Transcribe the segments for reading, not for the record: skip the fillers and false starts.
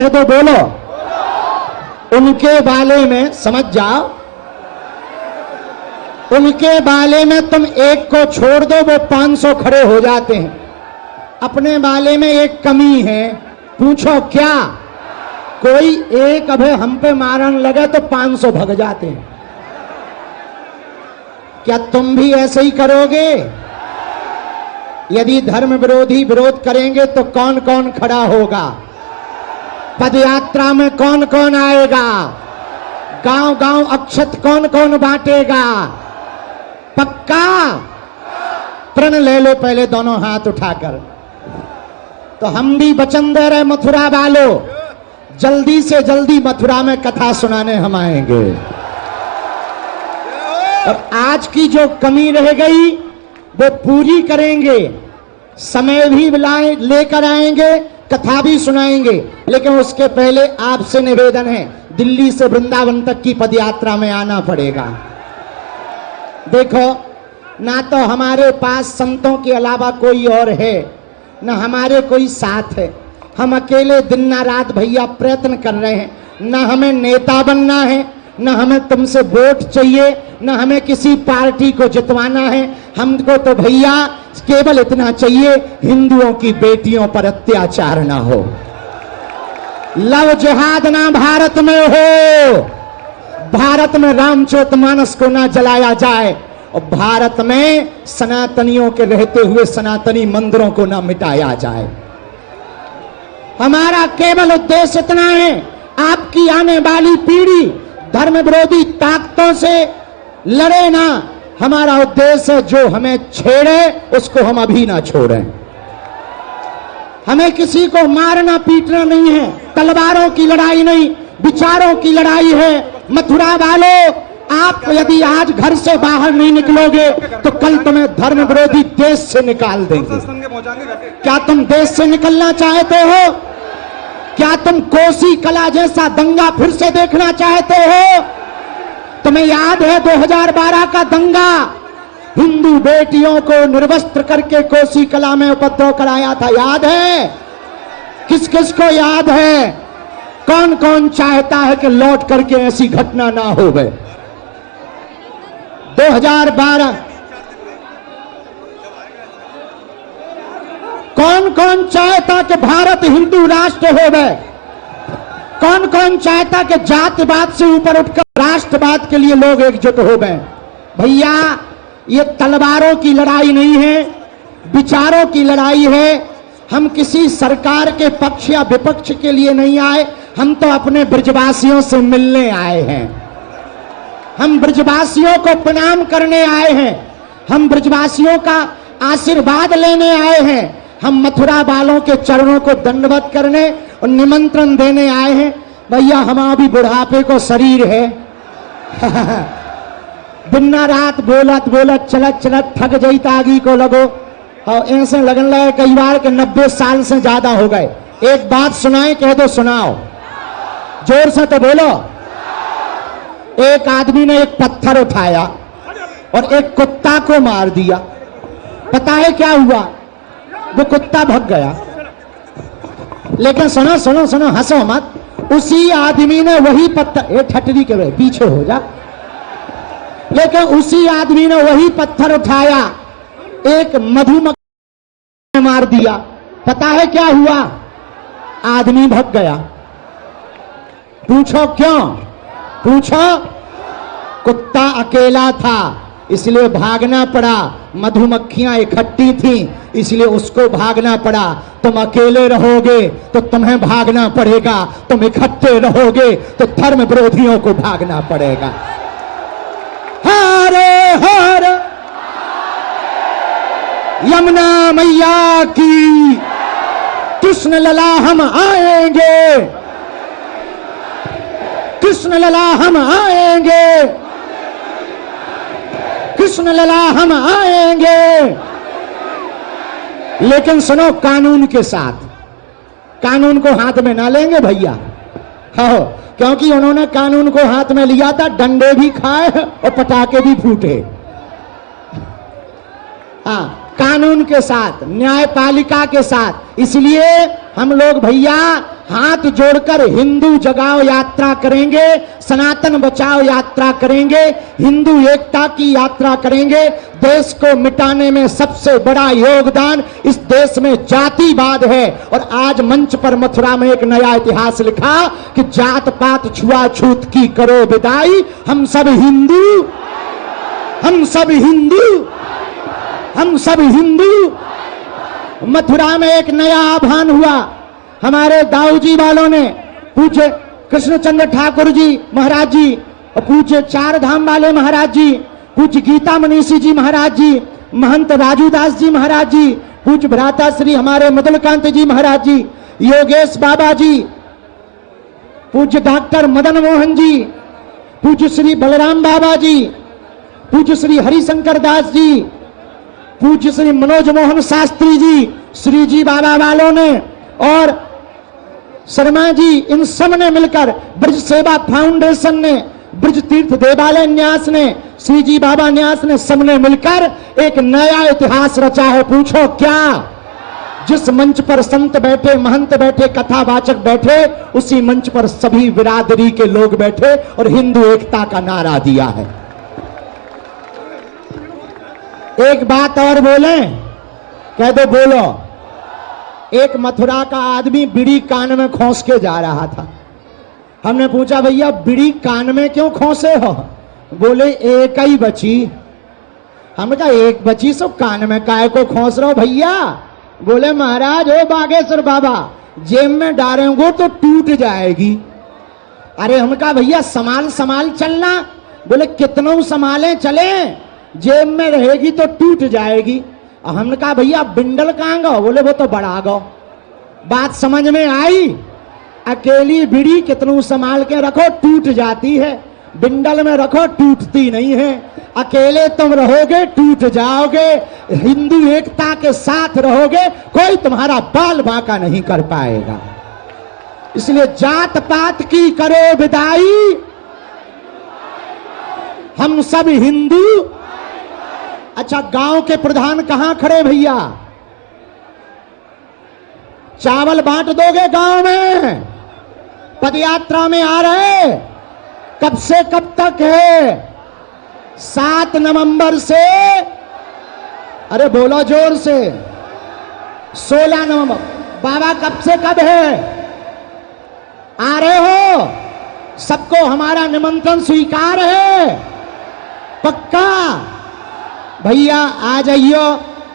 तो बोलो, उनके बाले में समझ जाओ, उनके बाले में तुम एक को छोड़ दो वो 500 खड़े हो जाते हैं। अपने बाले में एक कमी है, पूछो क्या? कोई एक अबे हम पे मारन लगे तो 500 भग जाते हैं। क्या तुम भी ऐसे ही करोगे? यदि धर्म विरोधी विरोध करेंगे तो कौन कौन खड़ा होगा? पदयात्रा में कौन कौन आएगा? गांव गांव अक्षत कौन कौन बांटेगा? पक्का? प्रण ले लो पहले दोनों हाथ उठाकर। तो हम भी वचन दे रहे मथुरा वालों, जल्दी से जल्दी मथुरा में कथा सुनाने हम आएंगे। और आज की जो कमी रह गई वो पूरी करेंगे। समय भी लेकर आएंगे, कथा भी सुनाएंगे। लेकिन उसके पहले आपसे निवेदन है, दिल्ली से वृंदावन तक की पदयात्रा में आना पड़ेगा। देखो, ना तो हमारे पास संतों के अलावा कोई और है, ना हमारे कोई साथ है। हम अकेले दिन ना रात भैया प्रयत्न कर रहे हैं। ना हमें नेता बनना है, ना हमें तुमसे वोट चाहिए, ना हमें किसी पार्टी को जितवाना है। हमको तो भैया केवल इतना चाहिए, हिंदुओं की बेटियों पर अत्याचार ना हो, लव जिहाद ना भारत में हो, भारत में रामचरितमानस को ना जलाया जाए, और भारत में सनातनियों के रहते हुए सनातनी मंदिरों को ना मिटाया जाए। हमारा केवल उद्देश्य इतना है, आपकी आने वाली पीढ़ी धर्म विरोधी ताकतों से लड़े ना। हमारा उद्देश्य जो हमें छेड़े उसको हम अभी ना छोड़ें। हमें किसी को मारना पीटना नहीं है, तलवारों की लड़ाई नहीं, विचारों की लड़ाई है। मथुरा वालों, आप यदि आज घर से बाहर नहीं निकलोगे तो कल तुम्हें धर्म विरोधी देश से निकाल देंगे। क्या तुम देश से निकलना चाहते हो? क्या तुम कोसी कला जैसा दंगा फिर से देखना चाहते हो? तुम्हें याद है 2012 का दंगा? हिंदू बेटियों को निर्वस्त्र करके कोसी कला में उपद्रव कराया था, याद है? किस किस को याद है? कौन कौन चाहता है कि लौट करके ऐसी घटना ना हो गए? 2012 कौन कौन चाहता कि भारत हिंदू राष्ट्र हो गए? कौन कौन चाहता कि जातिवाद से ऊपर उठकर राष्ट्रवाद के लिए लोग एकजुट हो गए? भैया, ये तलवारों की लड़ाई नहीं है, विचारों की लड़ाई है। हम किसी सरकार के पक्ष या विपक्ष के लिए नहीं आए, हम तो अपने ब्रजवासियों से मिलने आए हैं। हम ब्रजवासियों को प्रणाम करने आए हैं, हम ब्रजवासियों का आशीर्वाद लेने आए हैं। हम मथुरा वालों के चरणों को दंडवत करने और निमंत्रण देने आए हैं। भैया, हमारा भी बुढ़ापे को शरीर है। दिन रात बोलत बोलत चलत चलत थक जाता आगी को लगो, और ऐसे लगन लगे कई बार के 90 साल से ज्यादा हो गए। एक बात सुनाए, कह दो सुनाओ, जोर से तो बोलो। एक आदमी ने एक पत्थर उठाया और एक कुत्ता को मार दिया। पता है क्या हुआ? वो कुत्ता भग गया। लेकिन सुनो सुनो सुनो, हंसो मत। उसी आदमी ने वही पत्थर, ए ठटरी के पीछे हो जा। लेकिन उसी आदमी ने वही पत्थर उठाया, एक मधुमक्खी मार दिया। पता है क्या हुआ? आदमी भग गया। पूछो क्यों? पूछो। कुत्ता अकेला था इसलिए भागना पड़ा, मधुमक्खियां इकट्ठी थीं इसलिए उसको भागना पड़ा। तुम अकेले रहोगे तो तुम्हें भागना पड़ेगा, तुम इकट्ठे रहोगे तो धर्म विरोधियों को भागना पड़ेगा। हरे हर यमुना मैया की, कृष्ण लला हम आएंगे, कृष्ण लला हम आएंगे, कृष्ण लला हम आएंगे। लेकिन सुनो, कानून के साथ। कानून को हाथ में ना लेंगे भैया, हाँ, क्योंकि उन्होंने कानून को हाथ में लिया था, डंडे भी खाए और पटाखे भी फूटे। हाँ, कानून के साथ, न्यायपालिका के साथ। इसलिए हम लोग भैया हाथ जोड़कर हिंदू जगाओ यात्रा करेंगे, सनातन बचाओ यात्रा करेंगे, हिंदू एकता की यात्रा करेंगे। देश को मिटाने में सबसे बड़ा योगदान इस देश में जातिवाद है। और आज मंच पर मथुरा में एक नया इतिहास लिखा कि जात पात छुआछूत की करो विदाई, हम सब हिंदू, हम सब हिंदू, हम सब हिंदू। मथुरा में एक नया आह्वान हुआ। हमारे दाऊजी वालों ने, पूज्य कृष्णचंद्र ठाकुर जी महाराज जी, और पूज्य चार धाम वाले महाराज जी, पूज्य गीता मनीषी जी महाराज जी, महंत राजूदास जी महाराज जी, पूज्य भ्राता श्री हमारे मदनकांत जी महाराज जी, योगेश बाबा जी, पूज्य डॉक्टर मदन मोहन जी, पूज्य श्री बलराम बाबा जी, पूज्य श्री हरिशंकर दास जी, पूज्य श्री मनोज मोहन शास्त्री जी, श्री जी बाबा वालों ने और शर्मा जी, इन सब ने मिलकर, ब्रज सेवा फाउंडेशन ने, ब्रज तीर्थ देवालय न्यास ने, श्री जी बाबा न्यास ने, सबने मिलकर एक नया इतिहास रचा है। पूछो क्या? जिस मंच पर संत बैठे, महंत बैठे, कथावाचक बैठे, उसी मंच पर सभी बिरादरी के लोग बैठे और हिंदू एकता का नारा दिया है। एक बात और बोले, कह दो, बोलो। एक मथुरा का आदमी बीड़ी कान में खोस के जा रहा था। हमने पूछा, भैया बीड़ी कान में क्यों खोसे हो? बोले एक ही बची। हमने कहा एक बची सो कान में काय को खोस रहे हो भैया? बोले महाराज ओ बागेश्वर बाबा, जेब में डालेंगे तो टूट जाएगी। अरे हम कहा भैया संभाल संभाल चलना। बोले कितनों संभाले चले, जेब में रहेगी तो टूट जाएगी। हमने कहा भैया बिंडल कहाँ गो? बोले वो तो बढ़ा गो। बात समझ में आई? अकेली बीड़ी कितनों संभाल के रखो टूट जाती है, बिंडल में रखो टूटती नहीं है। अकेले तुम रहोगे टूट जाओगे, हिंदू एकता के साथ रहोगे कोई तुम्हारा बाल बांका नहीं कर पाएगा। इसलिए जात पात की करो विदाई, हम सब हिंदू। अच्छा, गांव के प्रधान कहां खड़े भैया? चावल बांट दोगे गांव में? पदयात्रा में आ रहे, कब से कब तक है? 7 नवंबर से, अरे बोलो जोर से, 16 नवंबर। बाबा कब से कब है? आ रहे हो? सबको हमारा निमंत्रण स्वीकार है? पक्का? भैया आ जाइयो,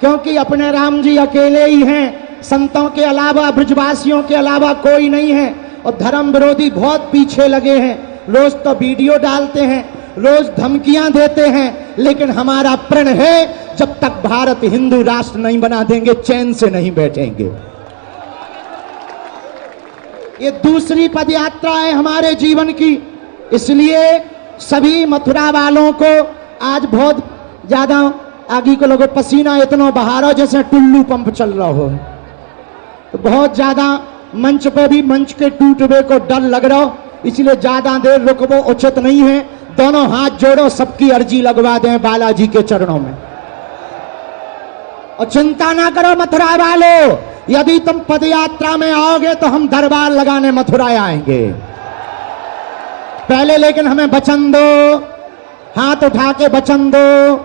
क्योंकि अपने राम जी अकेले ही हैं, संतों के अलावा, ब्रजवासियों के अलावा कोई नहीं है। और धर्म विरोधी बहुत पीछे लगे हैं, रोज तो वीडियो डालते हैं, रोज धमकियां देते हैं, लेकिन हमारा प्रण है जब तक भारत हिंदू राष्ट्र नहीं बना देंगे चैन से नहीं बैठेंगे। ये दूसरी पदयात्रा है हमारे जीवन की, इसलिए सभी मथुरा वालों को आज बहुत ज्यादा आगे को लोगों पसीना इतना बहा रहा जैसे टुल्लू पंप चल रहा हो, तो बहुत ज्यादा मंच पे भी मंच के टूटने को डर लग रहा हो, इसलिए ज्यादा देर रुकबो उचित नहीं है। दोनों हाथ जोड़ो, सबकी अर्जी लगवा दें बालाजी के चरणों में। और चिंता ना करो मथुरा वालों, यदि तुम पदयात्रा में आओगे तो हम दरबार लगाने मथुरा आएंगे। पहले लेकिन हमें वचन दो, हाथ उठा के वचन दो,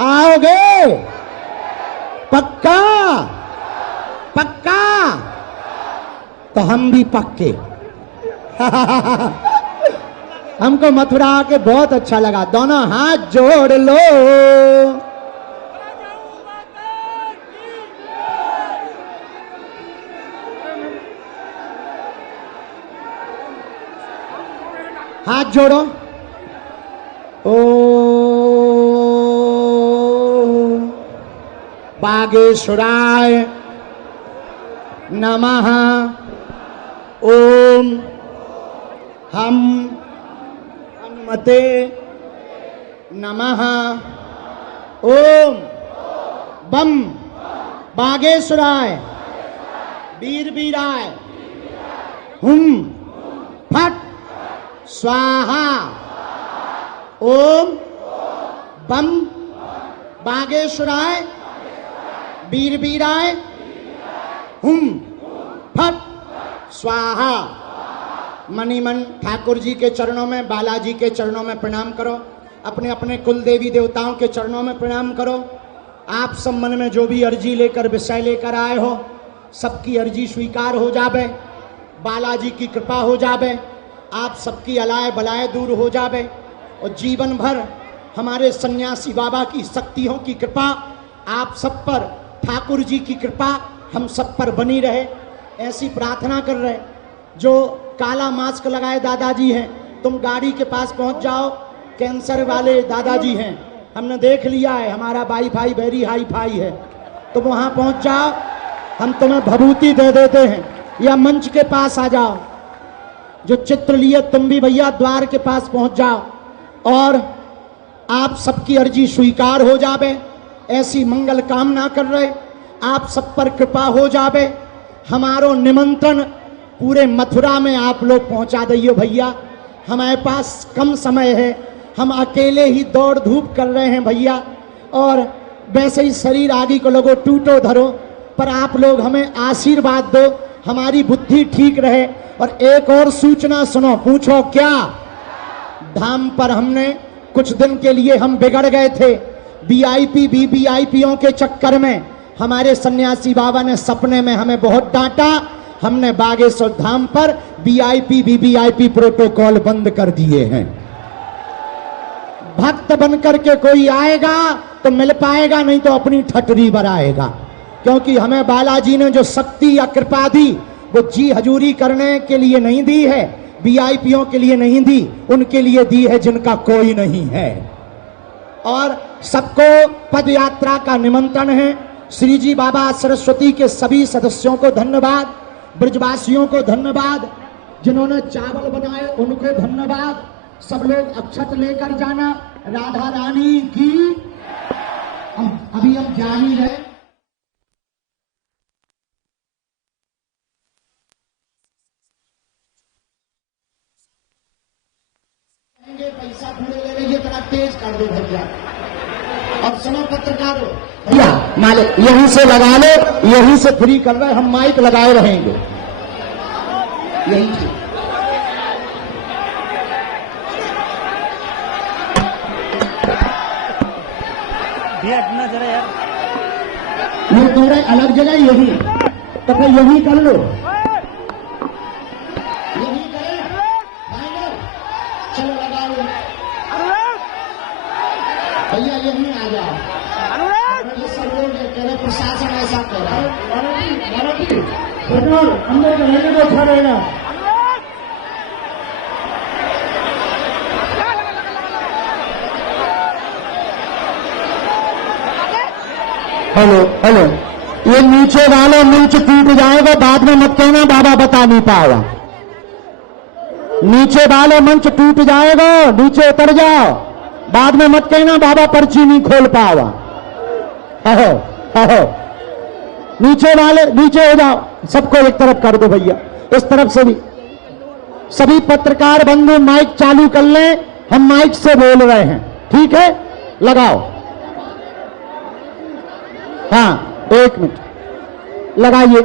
आओगे? पक्का? पक्का? तो हम भी पक्के। हमको मथुरा के बहुत अच्छा लगा। दोनों हाथ जोड़ लो। हाथ जोड़ो। ओ बागेश्वराय नमः। ओम हम हनुमते नमः। ओम बम बागेश्वराय वीर वीराय हुम फट स्वाहा। ओम बम बागेश्वराय वीर वीराय हुम फट स्वाहा। स्वाहा। मनी मन ठाकुर जी के चरणों में, बालाजी के चरणों में प्रणाम करो, अपने अपने कुल देवी देवताओं के चरणों में प्रणाम करो। आप सब मन में जो भी अर्जी लेकर विषय लेकर आए हो, सबकी अर्जी स्वीकार हो जावे, बालाजी की कृपा हो जावे, आप सबकी अलाय बलाय दूर हो जावे और जीवन भर हमारे सन्यासी बाबा की शक्तियों की कृपा आप सब पर, ठाकुर जी की कृपा हम सब पर बनी रहे, ऐसी प्रार्थना कर रहे। जो काला मास्क लगाए दादाजी हैं, तुम गाड़ी के पास पहुंच जाओ, कैंसर वाले दादाजी हैं, हमने देख लिया है, हमारा वाईफाई वेरी हाई फाई है, तुम वहां पहुंच जाओ, हम तुम्हें भभूति दे देते हैं, या मंच के पास आ जाओ, जो चित्र लिए तुम भी भैया द्वार के पास पहुंच जाओ और आप सबकी अर्जी स्वीकार हो जावे, ऐसी मंगल कामना कर रहे, आप सब पर कृपा हो जावे। हमारो निमंत्रण पूरे मथुरा में आप लोग पहुंचा दियो भैया, हमारे पास कम समय है, हम अकेले ही दौड़ धूप कर रहे हैं भैया, और वैसे ही शरीर आदि को लोगों टूटो धरो, पर आप लोग हमें आशीर्वाद दो, हमारी बुद्धि ठीक रहे। और एक और सूचना सुनो, पूछो क्या? धाम पर हमने कुछ दिन के लिए हम बिगड़ गए थे, वीआईपी वीवीआईपीओं के चक्कर में हमारे सन्यासी बाबा ने सपने में हमें बहुत डांटा, हमने बागेश्वर धाम पर वीआईपी वीवीआईपी प्रोटोकॉल बंद कर दिए हैं। भक्त बनकर के कोई आएगा तो मिल पाएगा, नहीं तो अपनी ठटरी बनाएगा, क्योंकि हमें बालाजी ने जो शक्ति या कृपा दी वो जी हजूरी करने के लिए नहीं दी है, वीआईपीओं के लिए नहीं दी, उनके लिए दी है जिनका कोई नहीं है। और सबको पद यात्रा का निमंत्रण है। श्री जी बाबा सरस्वती के सभी सदस्यों को धन्यवाद, ब्रजवासियों को धन्यवाद, जिन्होंने चावल बनाए उनको धन्यवाद। सब लोग अक्षत लेकर जाना। राधा रानी की। अभी हम जा ही रहे। पैसा पूरे ले लीजिए, थोड़ा तेज कर दो भैया। और सुनो पत्रकारों, भैया मालिक यहीं से लगा लो, यहीं से फ्री कर रहे, हम माइक लगाए रहेंगे यहीं से। भैया जरा यार, ये थोड़ा अलग जगह यही, तो फिर यही कर लो, यही करें फाइनल। चलो लगा लो भैया, यही आ जाओ। ये सब लोग कह रहे प्रशासन ऐसा कह रहा है, पेट्रोल अंदर रहने को अच्छा रहेगा। हेलो हेलो, ये नीचे वाला मंच टूट जाएगा, बाद में मत कहना बाबा बता नहीं पाया। नीचे वाले मंच टूट जाएगा, नीचे उतर जाओ, बाद में मत कहना बाबा पर्ची नहीं खोल पावा। अहो अहो, नीचे वाले नीचे हो जाओ, सबको एक तरफ कर दो भैया, इस तरफ से भी। सभी पत्रकार बंधु माइक चालू कर लें, हम माइक से बोल रहे हैं, ठीक है? लगाओ। हाँ, एक मिनट लगाइए।